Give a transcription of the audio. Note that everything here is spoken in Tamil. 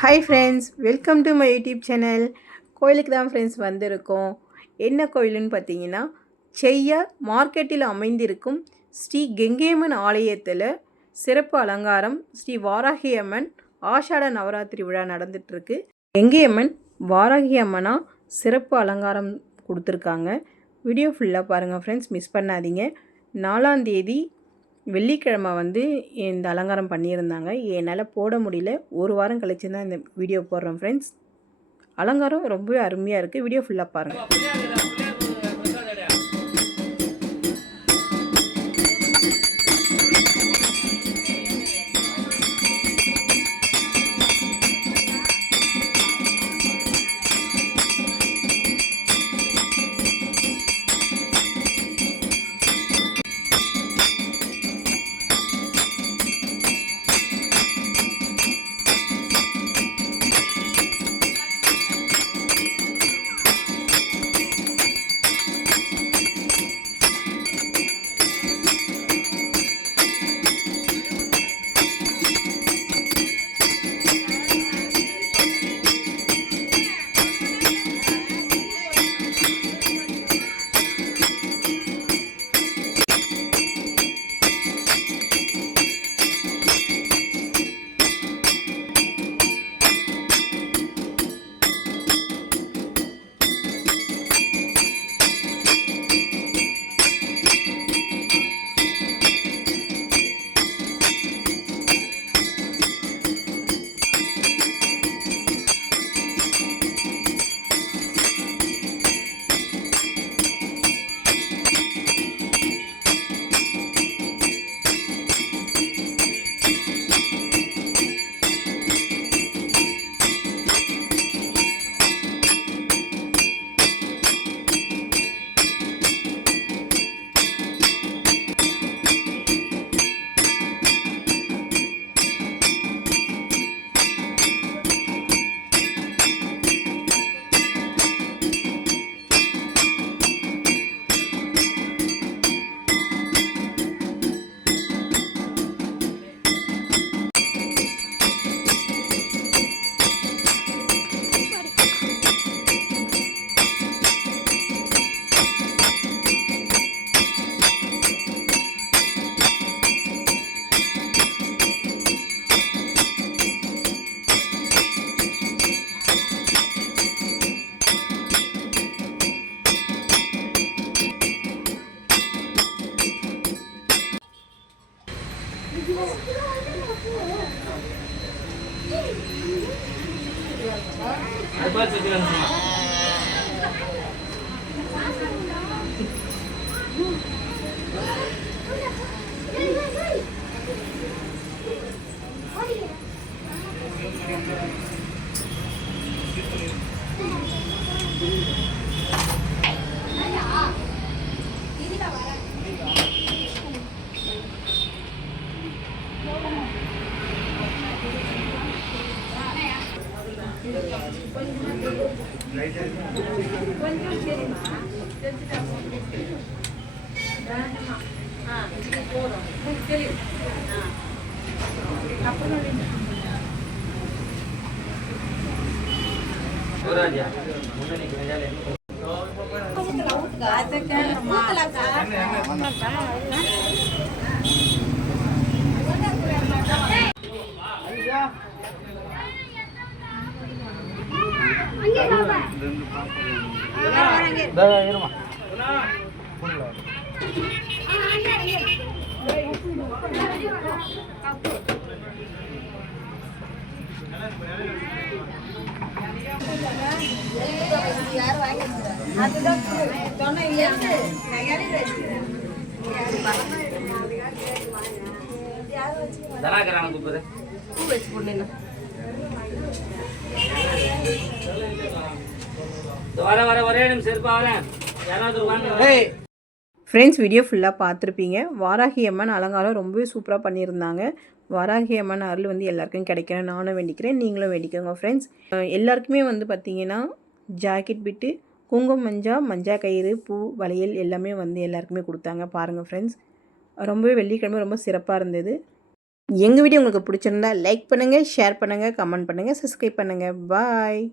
Hi friends, welcome to my YouTube channel. கோயிலுக்கு தான் ஃப்ரெண்ட்ஸ் வந்திருக்கோம். என்ன கோயிலுன்னு பார்த்தீங்கன்னா, செய்யார் மார்க்கெட்டில் அமைந்திருக்கும் ஸ்ரீ கெங்கையம்மன் ஆலயத்தில் சிறப்பு அலங்காரம் ஸ்ரீ வாராகி அம்மன் ஆஷாட நவராத்திரி விழா நடந்துகிட்ருக்கு. கெங்கையம்மன் வாராகி அம்மனாக சிறப்பு அலங்காரம் கொடுத்துருக்காங்க. வீடியோ ஃபுல்லாக பாருங்கள் ஃப்ரெண்ட்ஸ், மிஸ் பண்ணாதீங்க. 4ஆம் தேதி வெள்ளிக்கிழமை இந்த அலங்காரம் பண்ணியிருந்தாங்க. என்னால் போட முடியல, ஒரு வாரம் கழிச்சு தான் இந்த வீடியோ போடுறோம் ஃப்ரெண்ட்ஸ். அலங்காரம் ரொம்பவே அருமையாக இருக்குது. வீடியோ ஃபுல்லாக பாருங்கள். ஃப்ரெண்ட்ஸ், வீடியோ ஃபுல்லாக பார்த்துருப்பீங்க. வாராகி அம்மன் அலங்காரம் ரொம்பவே சூப்பராக பண்ணியிருந்தாங்க. வாராகி அம்மன் அருள் எல்லாருக்கும் கிடைக்கணும் நானும் வேண்டிக்கிறேன், நீங்களும் வேண்டிக்கோங்க ஃப்ரெண்ட்ஸ். எல்லாருக்குமே பார்த்தீங்கன்னா ஜாக்கெட் பிட்டு, குங்குமம், மஞ்சா கயிறு, பூ, வளையல் எல்லாமே எல்லாருக்குமே கொடுத்தாங்க. பாருங்கள் ஃப்ரெண்ட்ஸ், ரொம்பவே வெள்ளிக்கிழமை ரொம்ப சிறப்பாக இருந்தது. எங்கள் வீடியோ உங்களுக்கு பிடிச்சிருந்தா லைக் பண்ணுங்கள், ஷேர் பண்ணுங்கள், கமெண்ட் பண்ணுங்கள், சப்ஸ்கிரைப் பண்ணுங்கள். பாய்.